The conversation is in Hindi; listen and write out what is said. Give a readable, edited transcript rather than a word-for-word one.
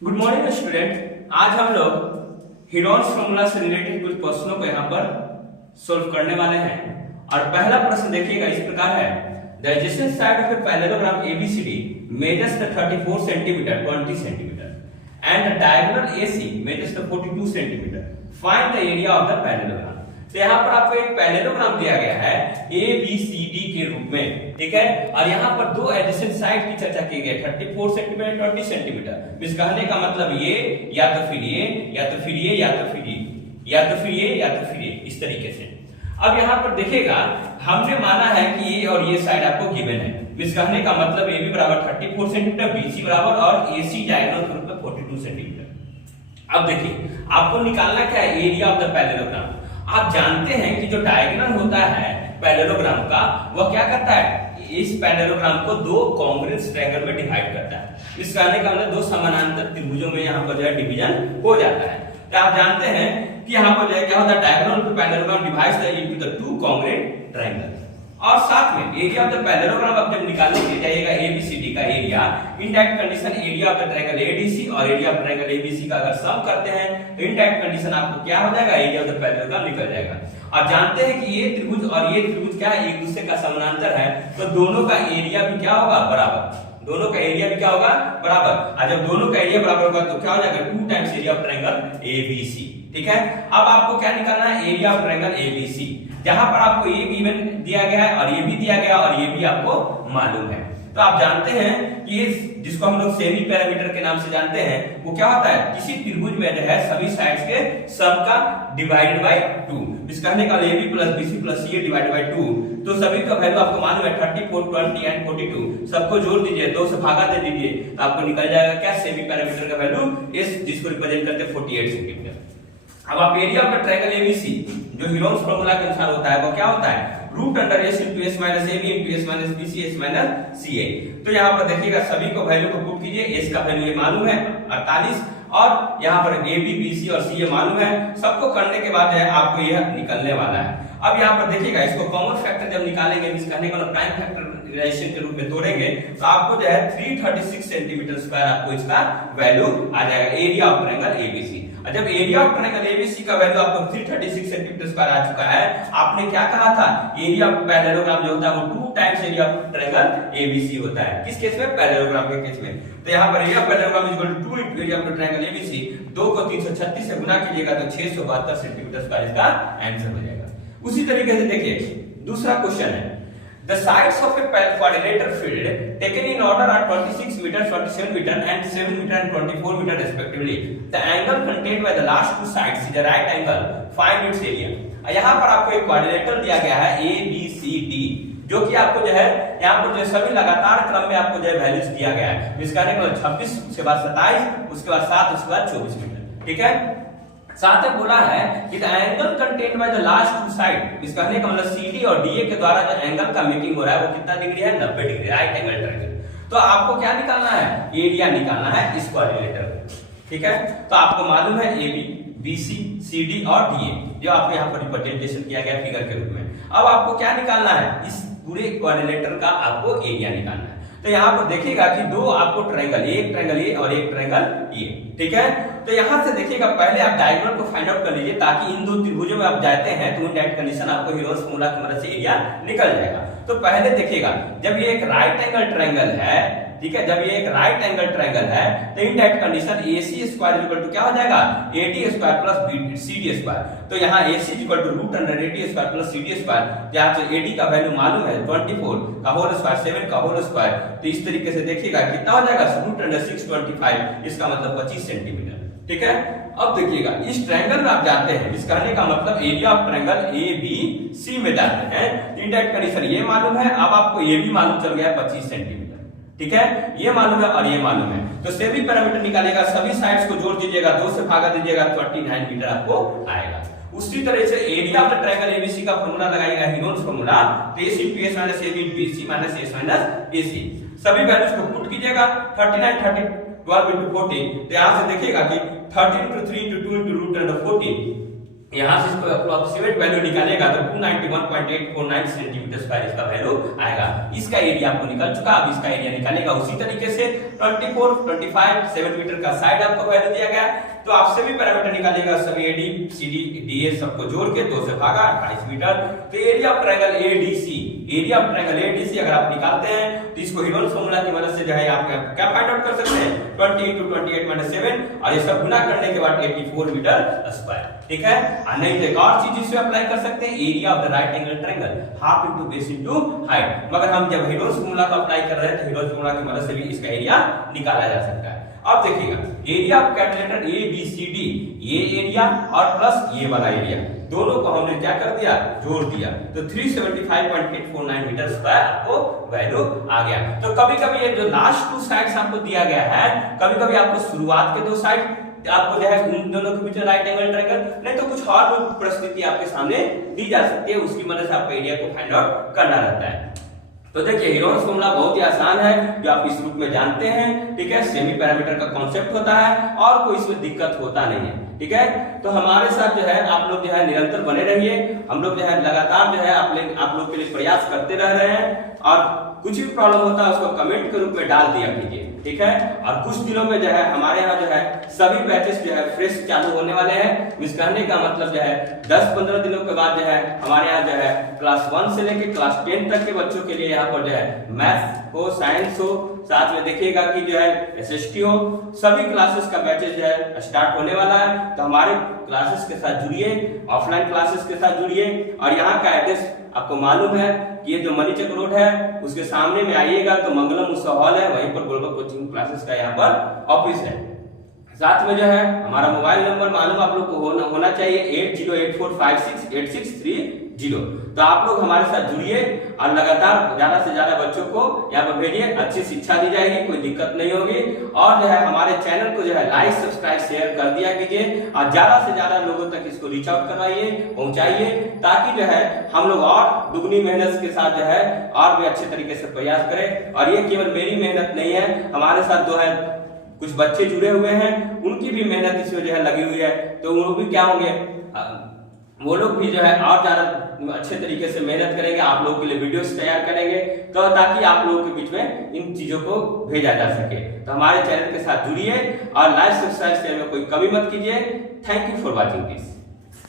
Good morning student. आज हम लोग हीरोन्स फॉर्मूला से रिलेटेड कुछ प्रश्नों को यहाँ पर सोल्व करने वाले हैं। और पहला प्रश्न देखिएगा, इस प्रकार है, the adjacent side of a parallelogram ABCD measures the 34 cm 20 cm and the diagonal AC measures the 42 cm. Find the area of the parallelogram. तो यहाँ पर आपको एक पैरेललोग्राम दिया गया है ABCD के रूप में, ठीक है। और यहाँ पर दो एडजेसेंट साइड की चर्चा की गई, 34 सेंटीमीटर 20 सेंटीमीटर। इस कहने का मतलब ये या तो फिर ये या तो फिर ये या तो फिर ये या तो फिर ये या तो फिर ये, इस तरीके से। अब यहाँ पर देखिएगा, हमने माना है कि ये और ये साइड आपको गिवन है। इस कहने का मतलब AB बराबर 34 सेंटीमीटर, BC बराबर और AC डायगोनल के रूप में 42 सेंटीमीटर। अब देखिए, आपको निकालना क्या है, एरिया ऑफ द पैरेललोग्राम। आप जानते हैं कि जो डायगोनल होता है पैरेललोग्राम का, वह क्या करता है, इस पैरेललोग्राम को दो कॉन्ग्रुएंट ट्रायंगल में डिवाइड करता है। इस कहने का मतलब दो समानांतर त्रिभुजों में यहाँ पर जो है डिवीजन हो जाता है। तो आप जानते हैं कि यहाँ पर जो है क्या होता है, diagonal of parallelogram divides the into the two congruent triangle. और साथ में एरिया ऑफ द पैरेललोग्राम आप जब निकालने के जाइएगा ABCD का area, in that condition area of the triangle ADC और एरिया ऑफ ट्रायंगल ABC का अगर सम करते हैं तो इन दैट कंडीशन आपको क्या हो जाएगा, एरिया ऑफ द पैरेललोग्राम निकल जाएगा। आप जानते हैं कि ये त्रिभुज और ये त्रिभुज क्या है, एक दूसरे का समानांतर है, तो दोनों का एरिया भी क्या होगा, बराबर। दोनों का एरिया भी क्या होगा, बराबर। और जब दोनों का एरिया बराबर होगा तो क्या हो जाएगा, 2 times area of triangle ABC, ठीक है। अब आपको क्या निकालना है, एरिया ऑफ ट्रायंगल ABC, जहां पर आपको ये गिवन दिया गया है और ये भी दिया गया और ये भी आपको मालूम है। तो आप जानते हैं कि ये जिसको हम लोग सेमी पैरामीटर के नाम से जानते हैं, वो क्या होता है, किसी त्रिभुज में जो है सभी साइड्स के सम का डिवाइडेड बाय 2। इस कहने का AB plus BC plus CA divided by 2। तो सभी का वैल्यू आपको मालूम है 34, 20 एंड 42, सबको जोड़ दीजिए, 2 से भागा दे दीजिए, तो आपको निकल जाएगा क्या, सेमी पैरामीटर का वैल्यू इस जिसको रिप्रेजेंट करते हैं 48 सेंटीमीटर। अब आप area of the triangle ABC जो हीरोन्स फार्मूला के अनुसार होता है, वो क्या होता है, root under S into S minus AB into S minus BC S minus CA। तो यहाँ पर देखिएगा, सभी को वैल्यू को पुट कीजिए, S का वैल्यू ये मालूम है 48 और यहाँ पर AB BC और CA मालूम है। सबको करने के बाद है आपको यह निकलने वाला है। अब यहाँ पर देखिएगा, इसको कॉमन फैक्टर जब निकालेंगे, इस कहने का मतलब प्राइम फैक्टर रिलेशन के रूप में तोड़ेंगे, तो आपको जो है 336 सेंटीमीटर स्क्वायर आपको इसका वैल्यू आ जाएगा, एरिया ऑफ ट्रायंगल ABC। और जब एरिया ऑफ ट्रायंगल ABC का वैल्यू आपको 336 सेंटीमीटर स्क्वायर आ चुका है, आपने क्या कहा था, एरिया ऑफ पैरेललोग्राम जो होता है वो 2 times area of triangle ABC होता है। किस केस में, पैरेललोग्राम के केस में। तो यहाँ पर area of parallelogram is equal to 2 into area of triangle ABC, 2 को 336 से गुना कीजिएगा तो 672 सेंटीमीटर स्क्वायर इसका आंसर हो जाएगा। उसी तरीके से देखिए, दूसरा क्वेश्चन है, the sides of a quadrilateral field taken in order are 26 meter, 27 meter and 7 meter and 24 meter respectively. The angle contained by the last two sides is a right angle. Find its area. यहाँ पर आपको एक क्वाड्रिलेटरल दिया गया है ABCD, जो कि आपको जो है यहाँ पर जो सभी लगातार क्रम में आपको जो है वैल्यूज दिया गया है। इसका मतलब 26, उसके बाद 27, उसके बाद 7, उसके बाद 24 मीटर, ठीक है। साथ में बोला है कि the angle contained by the last two side, इस कहने का मतलब CD और DA के द्वारा जो एंगल का मेकिंग हो रहा है वो कितना डिग्री है, 90 डिग्री, राइट एंगल ट्रायंगल। तो आपको क्या निकालना है, एरिया निकालना है इस क्वाड्रिलेटरल, ठीक है। तो आपको मालूम है AB BC CD और DA, जो आपको यहाँ पर रिप्रेजेंटेशन किया गया फिगर के रूप में। अब आपको क्या निकालना है, इस पूरे क्वाड्रिलेटरल का आपको एरिया निकालना है। तो यहाँ पर देखिएगा कि दो आपको ट्रायंगल, एक ट्रायंगल A और एक ट्रायंगल E, ठीक है। तो यहाँ से देखिएगा, पहले आप डायगोनल को फाइंड आउट कर लीजिए, ताकि इन दो त्रिभुजों में आप जाते हैं तो इन दैट कंडीशन आपको हीरोन्स फार्मूला की मदद से एरिया निकल जाएगा। तो पहले देखिएगा, जब ये एक राइट एंगल ट्रायंगल है, ठीक है, जब ये एक राइट एंगल ट्रायंगल है तो in that condition AC square equal to क्या हो जाएगा, AD square plus CD square. तो यहाँ AC equal to root under AD square plus CD square, यहाँ से AD का वैल्यू मालूम है 24 का होल स्क्वायर 7 का होल स्क्वायर। तो इस तरीके से देखिएगा कितना हो जाएगा, रूट अंडर 625, इसका मतलब 25 सेंटीमीटर, ठीक है। अब देखिएगा, इस ट्रायंगल में आप जाते हैं, इस कहने का मतलब एरिया ऑफ ट्रायंगल ABC में जाते हैं, इन दैट कंडीशन ये मालूम है, अब आपको ये भी मालूम चल गया 25 सेंटीमीटर, ठीक है। ये मालूम है और ये मालूम है, तो सेमी पैरामीटर निकालेगा, सभी साइड्स को जोड़ दीजिएगा, 2 से भागा दीजिएगा, 29 मीटर आपको आएगा। उसी तरह से area of the triangle ABC का फार्मूला लगाएगा हीरोन्स फार्मूला, तो AC into S minus AB into BC minus S minus AC। सभी वैल्यूज को पुट कीजिएगा, 39, 30, 12 into 14। तो यहाँ से देखिएगा कि 13 into 3 into 2 into root under 14, यहाँ से इसको अप्रोक्सीमेट वैल्यू निकालेगा तो 291.849 सेंटीमीटर स्क्वायर इसका वैल्यू आएगा। इसका एरिया आपको निकल चुका, अब इसका एरिया निकालेगा उसी तरीके से 24, 25, 7 मीटर का साइड आपको वैल्यू दिया गया। तो आप सभी पैरामीटर निकालेगा, सभी एडी सीडी डीए सबको जोड़ के 2 से भागा 28 मीटर। तो area of triangle ADC, area of triangle ADC अगर आप निकालते हैं तो इसको हेरोल्ड्स फार्मूला की मदद से जो है आप क्या फाइंड आउट कर सकते हैं, 20 × 28 - 7 और ये सब गुना करने के बाद 84 मीटर स्क्वायर। ठीक है, और नहीं तो एक और चीज इसमें अप्लाई कर सकते हैं, area of the right angle triangle half into base into height. मगर हम जब हेरोल्ड्स फार्मूला को अप्लाई कर रहे हैं तो हेरोल्ड्स फार्मूला की मदद से भी इसका एरिया निकाला जा सकता है। अब देखिएगा एरिया ऑफ कैलकुलेटर ABCD, ये एरिया और प्लस ये वाला एरिया दोनों को हमने क्या कर दिया, जोड़ दिया, तो 375.849 मीटर स्क्वायर आपको वैल्यू आ गया। तो कभी कभी ये जो लास्ट 2 साइड्स आपको दिया गया है, कभी कभी आपको शुरुआत के 2 साइड आपको जो है उन दोनों के बीच राइट एंगल ट्रायंगल, नहीं तो कुछ और परिस्थिति आपके सामने दी जा सकती है, उसकी मदद से आपको एरिया को फाइंड आउट करना रहता है। तो देखिए हेरोल्ड्स फार्मूला बहुत ही आसान है, जो आप इस रूप में जानते हैं। ठीक है, सेमी पैरामीटर का कॉन्सेप्ट होता है और कोई इसमें दिक्कत होता नहीं है। ठीक है, तो हमारे साथ जो है आप लोग जो है निरंतर बने रहिए, हम लोग जो है लगातार जो है आप लोग के लिए प्रयास करते रह रहे हैं, और कुछ भी प्रॉब्लम होता है उसको कमेंट के रूप में डाल दिया कीजिए। ठीक है, और कुछ दिनों में जो है हमारे यहाँ जो है सभी बैचेस जो है फ्रेश चालू होने वाले हैं। मिस कहने का मतलब जो है 10-15 दिनों के बाद जो है हमारे यहाँ जो है क्लास 1 से लेकर क्लास 10 तक के बच्चों के लिए यहाँ पर जो है मैथ्स हो, साइंस हो, साथ में देखिएगा कि जो है SST हो, सभी क्लासेस का बैचेस जो है स्टार्ट होने वाला है। तो हमारे क्लासेस के साथ जुड़िए, ऑफलाइन क्लासेस के साथ जुड़िए, और यहाँ का एड्रेस आपको मालूम है कि ये जो मणिचक रोड है उसके सामने में आइएगा तो मंगलम उत्सव हॉल है, वहीं पर गोल्डन कोचिंग क्लासेस का यहाँ पर ऑफिस है। साथ में जो है हमारा मोबाइल नंबर मालूम आप लोग को होना चाहिए 8084568630। तो आप लोग हमारे साथ जुड़िए और लगातार ज्यादा से ज्यादा बच्चों को यहाँ पर भेजिए, अच्छी शिक्षा दी जाएगी, कोई दिक्कत नहीं होगी। और जो है हमारे चैनल को जो है लाइक सब्सक्राइब शेयर कर दिया कीजिए, और ज्यादा से ज्यादा लोगों तक इसको रीच आउट करवाइए, पहुंचाइए, ताकि जो है हम लोग और दुगनी मेहनत के साथ जो है और भी अच्छे तरीके से प्रयास करें। और ये केवल मेरी मेहनत नहीं है, हमारे साथ जो है कुछ बच्चे जुड़े हुए हैं, उनकी भी मेहनत इसमें जो है लगी हुई है। तो वो भी क्या होंगे, वो लोग भी जो है और ज्यादा अच्छे तरीके से मेहनत करेंगे, आप लोगों के लिए वीडियोस तैयार करेंगे, तो ताकि आप लोगों के बीच में इन चीजों को भेजा जा सके। तो हमारे चैनल के साथ जुड़िए और लाइक सब्सक्राइब शेयर में कोई कमी मत कीजिए। Thank you for watching this.